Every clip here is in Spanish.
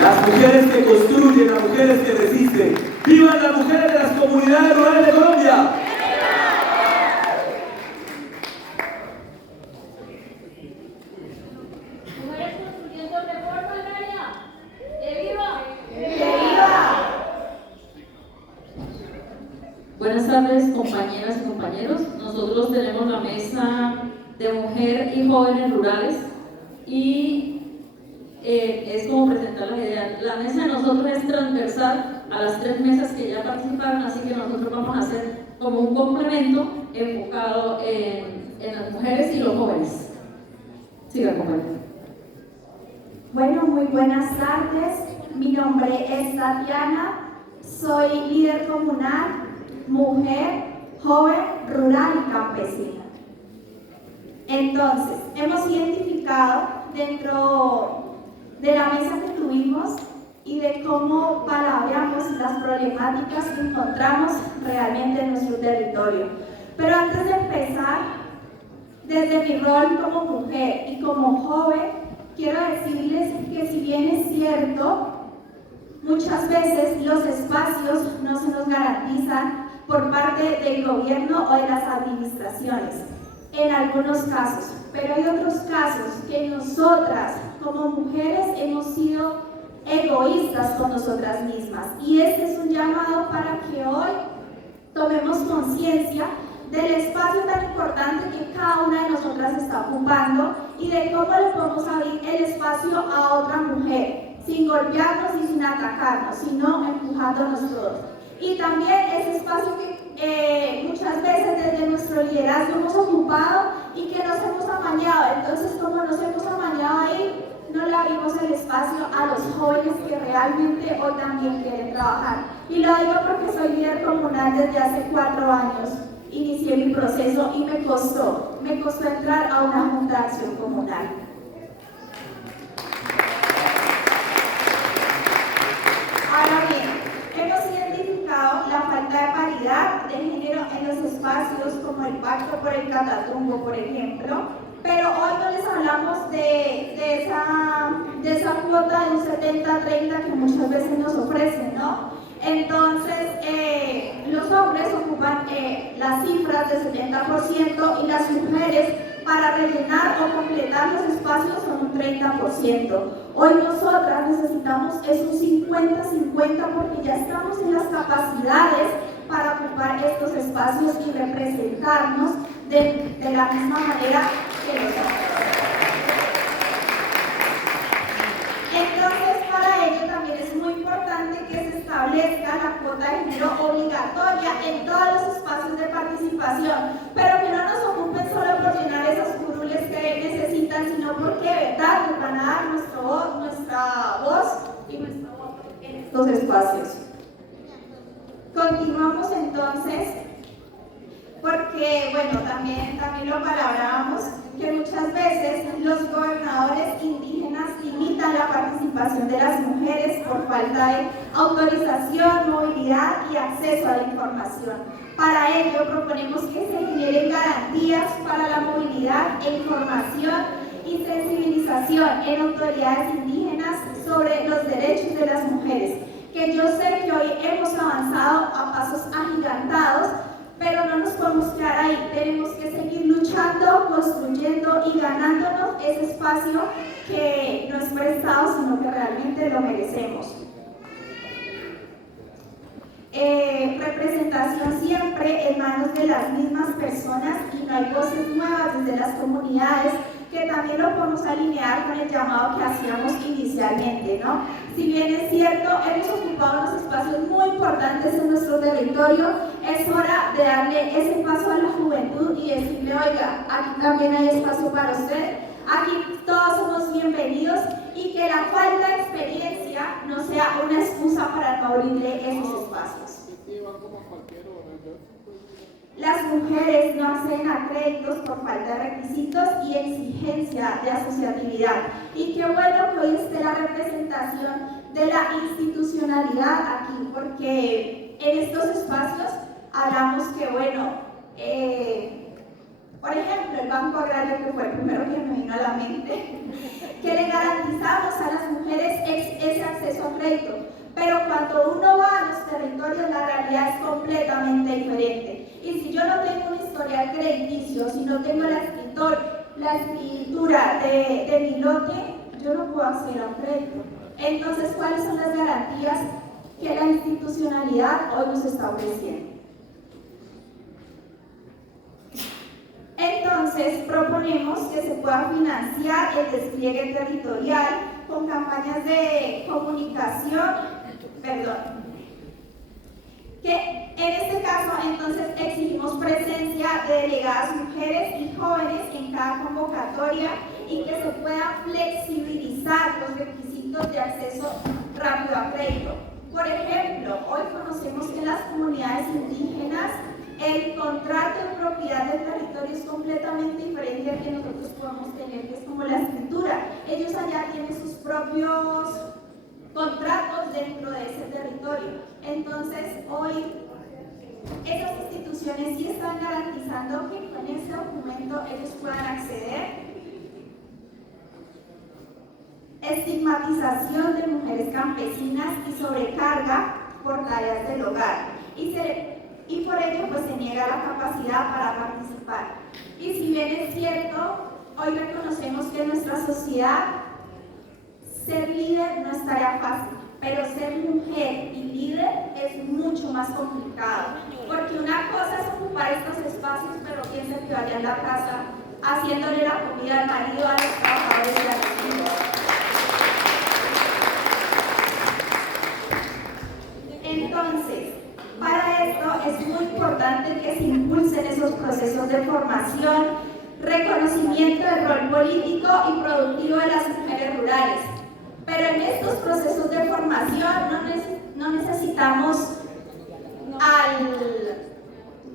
las mujeres que construyen, las mujeres que resisten. ¡Vivan las mujeres de las comunidades rurales de Colombia! Mujeres construyendo reforma agraria. ¡Que viva! ¡Que viva! Buenas tardes, compañeras y compañeros. Nosotros tenemos la mesa de mujer y jóvenes rurales y es como presentar las ideas. La mesa de nosotros es transversal a las 3 mesas que ya participaron, así que nosotros vamos a hacer como un complemento enfocado en las mujeres y los jóvenes. Siga, compañera. Bueno, muy buenas tardes. Mi nombre es Tatiana. Soy líder comunal, mujer, joven, rural y campesina. Entonces, hemos identificado dentro de la mesa que tuvimos y de cómo palabreamos las problemáticas que encontramos realmente en nuestro territorio. Pero antes de empezar, desde mi rol como mujer y como joven, quiero decirles que si bien es cierto, muchas veces los espacios no se nos garantizan por parte del gobierno o de las administraciones, en algunos casos, pero hay otros casos que nosotras como mujeres hemos sido egoístas con nosotras mismas, y este es un llamado para que hoy tomemos conciencia del espacio tan importante que cada una de nosotras está ocupando y de cómo le podemos abrir el espacio a otra mujer, sin golpearnos y sin atacarnos, sino empujándonos todos. Y también ese espacio que muchas veces desde nuestro liderazgo hemos ocupado y que nos hemos amañado. Entonces, como nos hemos amañado ahí, no le abrimos el espacio a los jóvenes que realmente hoy también quieren trabajar. Y lo digo porque soy líder comunal desde hace 4 años. Inicié mi proceso y me costó entrar a una junta de acción comunal. Ahora bien, hemos identificado la falta de paridad de género en los espacios como el Pacto por el Catatumbo, por ejemplo, pero hoy no les hablamos de esa cuota de un 70-30 que muchas veces nos ofrecen, ¿no? Entonces, los hombres ocupan las cifras del 70% y las mujeres para rellenar o completar los espacios son un 30%. Hoy nosotras necesitamos es un 50-50 porque ya estamos en las capacidades para ocupar estos espacios y representarnos de la misma manera que los hombres. Entonces, para ello también es muy importante que se establezca la cuota de género obligatoria en todos los espacios de participación, pero que no nos ocupen solo por llenar esos curules que necesitan, sino porque de verdad nos van a dar nuestra voz y nuestro voto en estos espacios. Continuamos entonces, porque bueno, también lo palabrábamos, que muchas veces los gobernadores indígenas limitan la participación de las mujeres por falta de autorización, movilidad y acceso a la información. Para ello proponemos que se generen garantías para la movilidad e información y sensibilización en autoridades indígenas sobre los derechos de las mujeres, que yo sé que hoy hemos avanzado a pasos agigantados, pero no nos podemos quedar ahí, tenemos que seguir luchando, construyendo y ganándonos ese espacio que no es prestado, sino que realmente lo merecemos. Representación siempre en manos de las mismas personas y no hay voces nuevas desde las comunidades, que también lo podemos alinear con el llamado que hacíamos inicialmente, ¿no? Si bien es cierto, hemos ocupado unos espacios muy importantes en nuestro territorio, es hora de darle ese paso a la juventud y decirle, oiga, aquí también hay espacio para usted, aquí todos somos bienvenidos y que la falta de experiencia no sea una excusa para no abrirle esos espacios. Las mujeres no acceden a créditos por falta de requisitos y exigencia de asociatividad. Y qué bueno que hoy esté la representación de la institucionalidad aquí, porque en estos espacios hablamos que, bueno, por ejemplo, el Banco Agrario, que fue el primero que me vino a la mente, que le garantizamos a las mujeres ese acceso crédito. Pero cuando uno va a los territorios, la realidad es completamente diferente. Y si yo no tengo un historial crediticio, si no tengo la escritura de mi lote, yo no puedo acceder a un crédito. Entonces, ¿cuáles son las garantías que la institucionalidad hoy nos está ofreciendo? Entonces, proponemos que se pueda financiar el despliegue territorial con campañas de comunicación, que en este caso entonces exigimos presencia de delegadas mujeres y jóvenes en cada convocatoria y que se puedan flexibilizar los requisitos de acceso rápido a crédito. Por ejemplo, hoy conocemos que en las comunidades indígenas el contrato de propiedad del territorio es completamente diferente al que nosotros podemos tener, que es como la escritura. Ellos allá tienen sus propios contratos dentro de ese territorio. Entonces, hoy esas instituciones sí están garantizando que con ese documento ellos puedan acceder. Estigmatización de mujeres campesinas y sobrecarga por tareas del hogar. Y por ello pues se niega la capacidad para participar. Y si bien es cierto, hoy reconocemos que en nuestra sociedad ser líder no es tarea fácil, pero ser mujer y líder es mucho más complicado, porque una cosa es ocupar estos espacios, pero piensa que vaya en la casa haciéndole la comida al marido, a los trabajadores y a los hijos. Entonces, para esto es muy importante que se impulsen esos procesos de formación, reconocimiento del rol político y productivo de las mujeres rurales. Pero en estos procesos de formación no necesitamos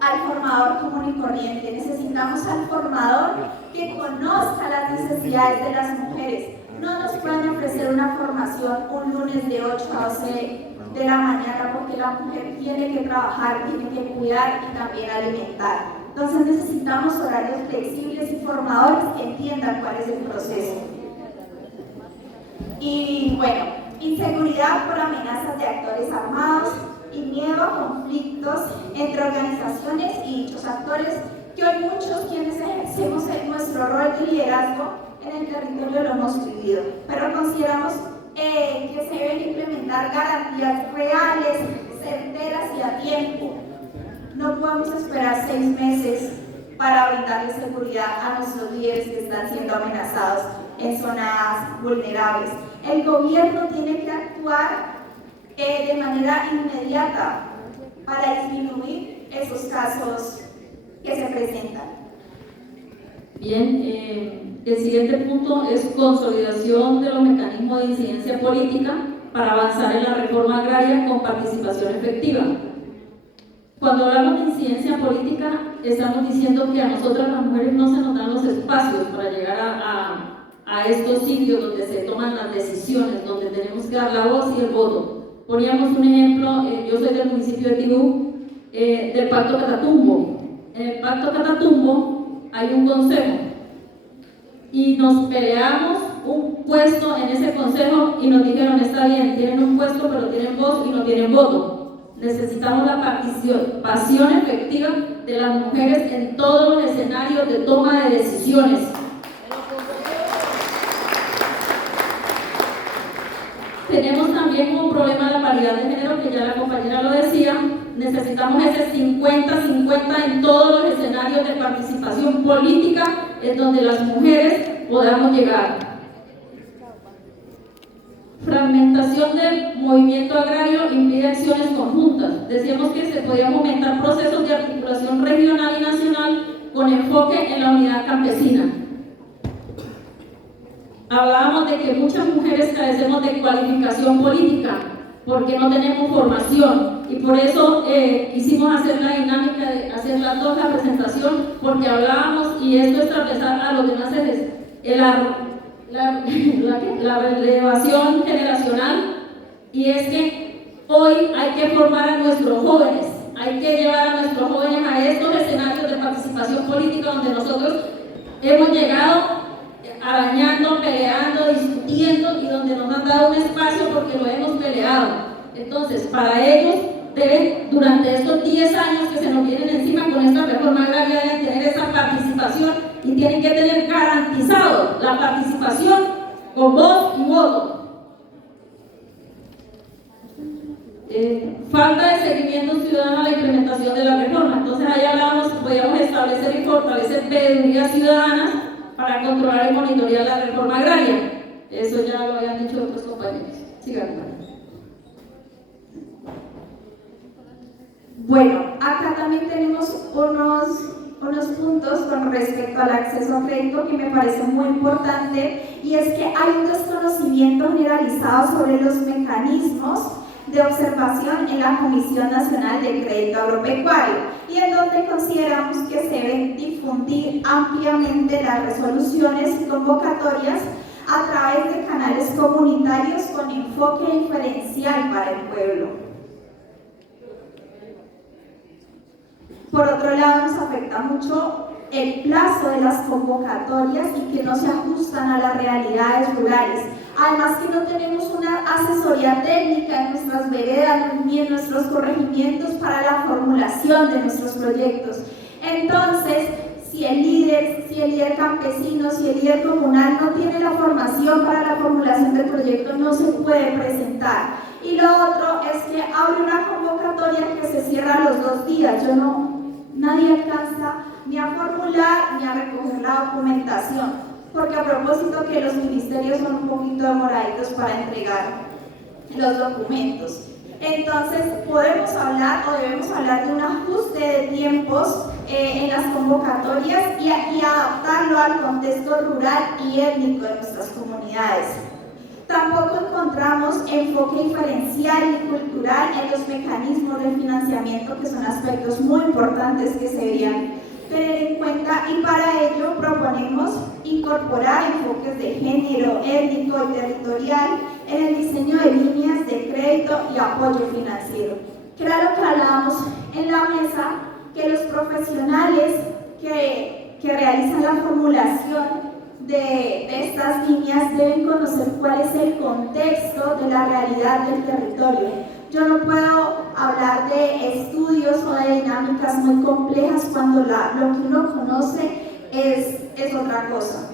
al formador común y corriente, necesitamos al formador que conozca las necesidades de las mujeres. No nos pueden ofrecer una formación un lunes de 8 a 12 de la mañana porque la mujer tiene que trabajar, tiene que cuidar y también alimentar. Entonces necesitamos horarios flexibles y formadores que entiendan cuál es el proceso. Y bueno, inseguridad por amenazas de actores armados y miedo a conflictos entre organizaciones y dichos actores, que hoy muchos quienes ejercemos nuestro rol de liderazgo en el territorio lo hemos vivido, pero consideramos que se deben implementar garantías reales, certeras y a tiempo. No podemos esperar 6 meses para brindarle seguridad a nuestros líderes que están siendo amenazados en zonas vulnerables. El gobierno tiene que actuar de manera inmediata para disminuir esos casos que se presentan. Bien, el siguiente punto es consolidación de los mecanismos de incidencia política para avanzar en la reforma agraria con participación efectiva. Cuando hablamos de incidencia política, estamos diciendo que a nosotras las mujeres no se nos dan los espacios para llegar a estos sitios donde se toman las decisiones, donde tenemos que dar la voz y el voto. Poníamos un ejemplo, yo soy del municipio de Tibú, del Pacto Catatumbo. En el Pacto Catatumbo hay un consejo y nos peleamos un puesto en ese consejo y nos dijeron, está bien, tienen un puesto pero tienen voz y no tienen voto. Necesitamos la participación efectiva de las mujeres en todos los escenarios de toma de decisiones. Tenemos también un problema de la paridad de género, que ya la compañera lo decía. Necesitamos ese 50-50 en todos los escenarios de participación política en donde las mujeres podamos llegar. Fragmentación del movimiento agrario impide acciones conjuntas. Decíamos que se podían fomentar procesos de articulación regional y nacional con enfoque en la unidad campesina. Hablábamos de que muchas mujeres carecemos de cualificación política porque no tenemos formación, y por eso quisimos hacer la dinámica de hacer las dos, la presentación, porque hablábamos, y esto es transversal a los demás ejes, la relevación generacional, y es que hoy hay que formar a nuestros jóvenes, hay que llevar a nuestros jóvenes a estos escenarios de participación política donde nosotros hemos llegado arañando, peleando, discutiendo, y donde nos han dado un espacio porque lo hemos peleado empleado. Entonces, para ellos, deben, durante estos 10 años que se nos vienen encima con esta reforma agraria, deben tener esa participación y tienen que tener garantizado la participación con voz y voto. Falta de seguimiento ciudadano a la implementación de la reforma. Entonces ahí hablábamos, podíamos establecer y fortalecer veedurías ciudadanas para controlar y monitorear la reforma agraria. Eso ya lo habían dicho otros compañeros. Sigan. Bueno, acá también tenemos unos puntos con respecto al acceso a crédito que me parece muy importante, y es que hay un desconocimiento generalizado sobre los mecanismos de observación en la Comisión Nacional de Crédito Agropecuario, y en donde consideramos que se deben difundir ampliamente las resoluciones y convocatorias a través de canales comunitarios con enfoque diferencial para el pueblo. Por otro lado, nos afecta mucho el plazo de las convocatorias y que no se ajustan a las realidades rurales. Además que no tenemos una asesoría técnica en nuestras veredas ni en nuestros corregimientos para la formulación de nuestros proyectos. Entonces, si el líder campesino, si el líder comunal no tiene la formación para la formulación del proyecto, no se puede presentar. Y lo otro es que abre una convocatoria que se cierra a los 2 días. Nadie alcanza ni a formular ni a recoger la documentación, porque a propósito que los ministerios son un poquito demoraditos para entregar los documentos. Entonces podemos hablar o debemos hablar de un ajuste de tiempos en las convocatorias y adaptarlo al contexto rural y étnico de nuestras comunidades. Tampoco encontramos enfoque diferencial y cultural en los mecanismos de financiamiento, que son aspectos muy importantes que se deberían tener en cuenta, y para ello proponemos incorporar enfoques de género, étnico y territorial en el diseño de líneas de crédito y apoyo financiero. Que era lo que hablábamos en la mesa, que los profesionales que realizan la formulación de estas líneas deben conocer cuál es el contexto de la realidad del territorio. Yo no puedo hablar de estudios o de dinámicas muy complejas cuando lo que uno conoce es otra cosa.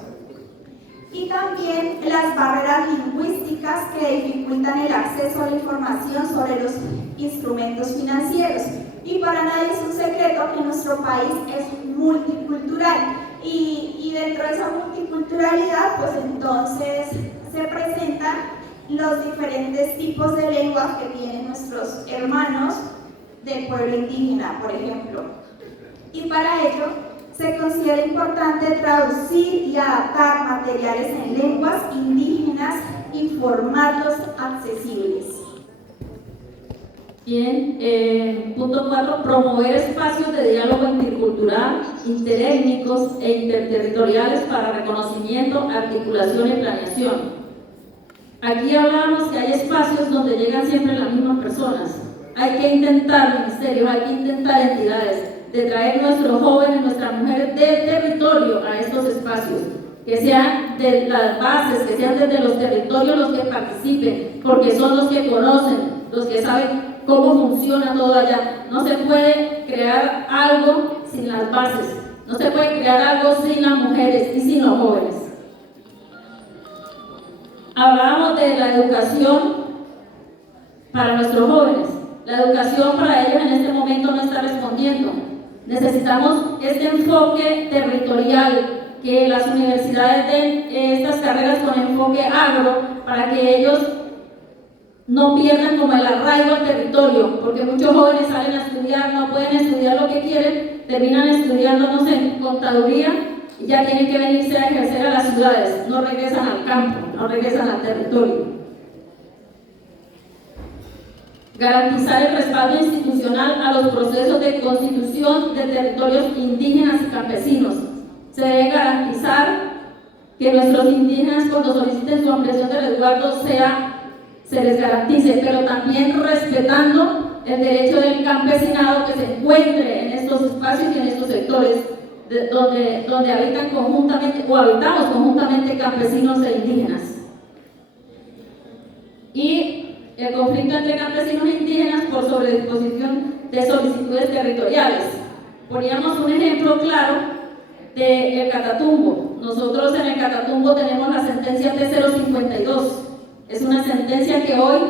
Y también las barreras lingüísticas que dificultan el acceso a la información sobre los instrumentos financieros. Y para nadie es un secreto que nuestro país es multicultural. Y dentro de esa multiculturalidad, pues entonces se presentan los diferentes tipos de lenguas que tienen nuestros hermanos del pueblo indígena, por ejemplo. Y para ello se considera importante traducir y adaptar materiales en lenguas indígenas y formatos accesibles. Bien, punto 4, promover espacios de diálogo intercultural, interétnicos e interterritoriales para reconocimiento, articulación y planeación. Aquí hablamos que hay espacios donde llegan siempre las mismas personas. Hay que intentar, ministerios, hay que intentar entidades, de traer nuestros jóvenes, nuestras mujeres del territorio a estos espacios, que sean de las bases, que sean desde los territorios los que participen, porque son los que conocen, los que saben cómo funciona todo allá. No se puede crear algo sin las bases, no se puede crear algo sin las mujeres y sin los jóvenes. Hablábamos de la educación para nuestros jóvenes. La educación para ellos en este momento no está respondiendo. Necesitamos este enfoque territorial, que las universidades den estas carreras con enfoque agro, para que ellos no pierdan como el arraigo al territorio, porque muchos jóvenes salen a estudiar, no pueden estudiar lo que quieren, terminan estudiando, no sé, contaduría, y ya tienen que venirse a ejercer a las ciudades, no regresan al campo, no regresan al territorio. Garantizar el respaldo institucional a los procesos de constitución de territorios indígenas y campesinos. Se debe garantizar que nuestros indígenas, cuando soliciten su ampliación de resguardo, se les garantice, pero también respetando el derecho del campesinado que se encuentre en estos espacios y en estos sectores donde habitan conjuntamente o habitamos conjuntamente campesinos e indígenas. Y el conflicto entre campesinos e indígenas por sobredisposición de solicitudes territoriales. Poníamos un ejemplo claro del Catatumbo. Nosotros en el Catatumbo tenemos la sentencia T052. Es una sentencia que hoy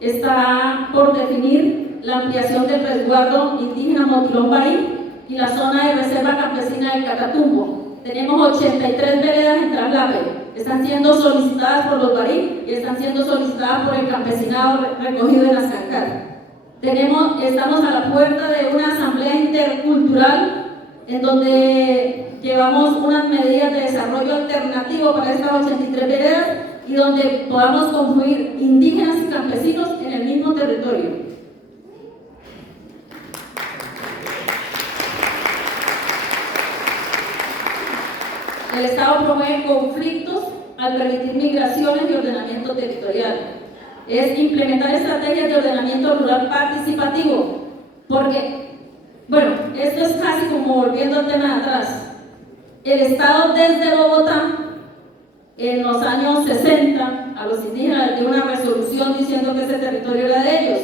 está por definir la ampliación del resguardo indígena Motilón Barí y la zona de reserva campesina del Catatumbo. Tenemos 83 veredas en traslape. Están siendo solicitadas por los barí y están siendo solicitadas por el campesinado recogido en Ascancar. Estamos a la puerta de una asamblea intercultural en donde llevamos unas medidas de desarrollo alternativo para estas 83 veredas y donde podamos confluir indígenas y campesinos en el mismo territorio. El Estado promueve conflictos al permitir migraciones y ordenamiento territorial. Es implementar estrategias de ordenamiento rural participativo, porque, bueno, esto es casi como volviendo al tema de atrás. El Estado desde Bogotá, en los años 60, a los indígenas les dio una resolución diciendo que ese territorio era de ellos,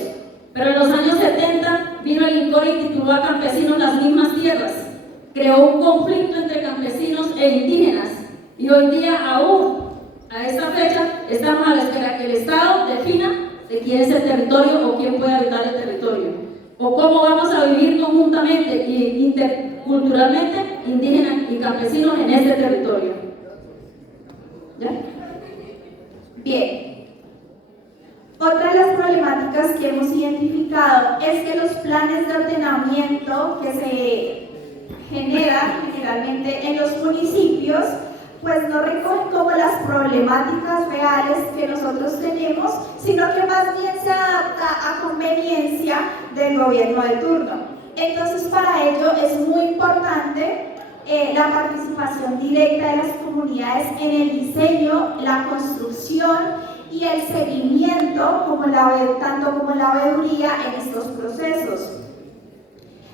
pero en los años 70 vino el INCOR y tituló a campesinos las mismas tierras. Creó un conflicto entre campesinos e indígenas y hoy día aún a esta fecha estamos a la espera que el Estado defina de quién es el territorio o quién puede habitar el territorio o cómo vamos a vivir conjuntamente e interculturalmente indígenas y campesinos en este territorio. ¿Ya? Bien. Otra de las problemáticas que hemos identificado es que los planes de ordenamiento que se generan generalmente en los municipios pues no recogen como las problemáticas reales que nosotros tenemos, sino que más bien se adapta a conveniencia del gobierno de turno. Entonces, para ello es muy importante la participación directa de las comunidades en el diseño, la construcción y el seguimiento, tanto como la veeduría en estos procesos.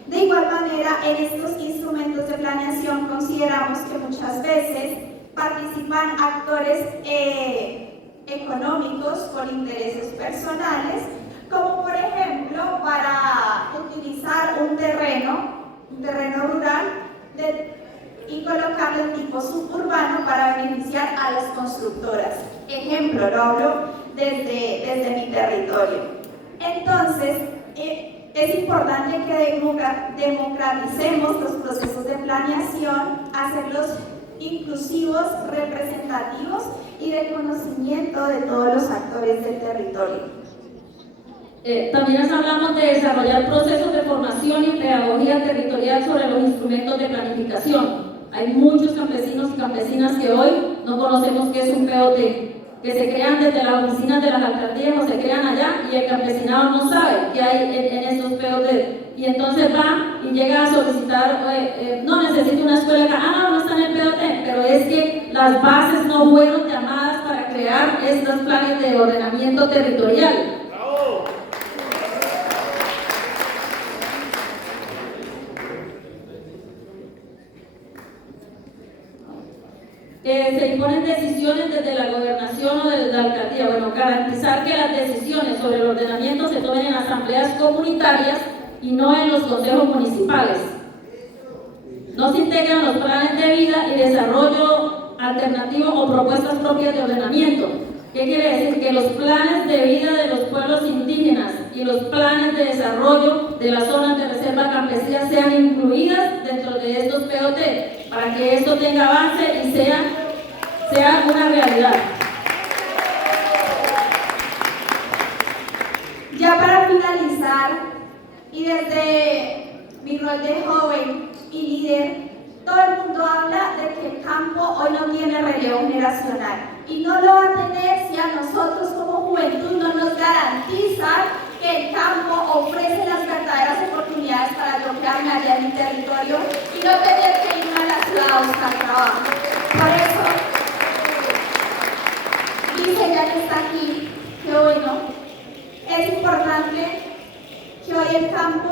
De igual manera, en estos instrumentos de planeación consideramos que muchas veces participan actores económicos con intereses personales, como por ejemplo para utilizar un terreno rural y colocarlo en tipo suburbano para beneficiar a las constructoras. Ejemplo, lo hablo desde mi territorio. Entonces, es importante que democraticemos los procesos de planeación, hacerlos inclusivos, representativos y de conocimiento de todos los actores del territorio. También hablamos de desarrollar procesos de formación y pedagogía territorial sobre los instrumentos de planificación. Hay muchos campesinos y campesinas que hoy no conocemos qué es un POT, que se crean desde las oficinas de las alcaldías o se crean allá y el campesinado no sabe qué hay en estos POT. Y entonces va y llega a solicitar, no necesito una escuela acá, no está en el POT, pero es que las bases no fueron llamadas para crear estos planes de ordenamiento territorial. Se imponen decisiones desde la gobernación o desde la alcaldía. Bueno, garantizar que las decisiones sobre el ordenamiento se tomen en asambleas comunitarias y no en los consejos municipales. No se integran los planes de vida y desarrollo alternativo o propuestas propias de ordenamiento. ¿Qué quiere decir? Que los planes de vida de los pueblos indígenas y los planes de desarrollo de las zonas de reserva campesina sean incluidas dentro de estos POT para que esto tenga avance y sea una realidad. Ya para finalizar, y desde mi rol de joven y líder, todo el mundo habla de que el campo hoy no tiene relevo generacional y no lo va a tener si a nosotros como juventud no nos garantizan que el campo ofrece las verdaderas oportunidades para yo quedarme allá en mi territorio y no tener que irme a la ciudad a buscar trabajo. Por eso, dice ya que está aquí, que bueno, es importante que hoy el campo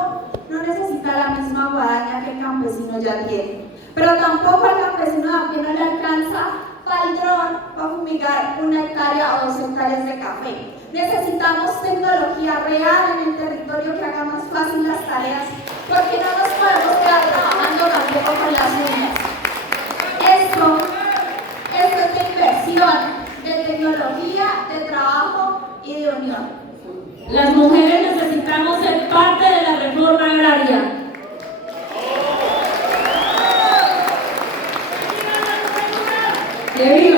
no necesita la misma guadaña que el campesino ya tiene, pero tampoco el campesino de a pie no le alcanza para el dron para fumigar 1 hectárea o 2 hectáreas de café. Necesitamos tecnología real en el territorio que haga más fácil las tareas, porque no nos podemos quedar trabajando tampoco con las uñas. Esto es de inversión, de tecnología, de trabajo y de unión. Las mujeres necesitamos ser parte de la reforma agraria. ¡Que viva!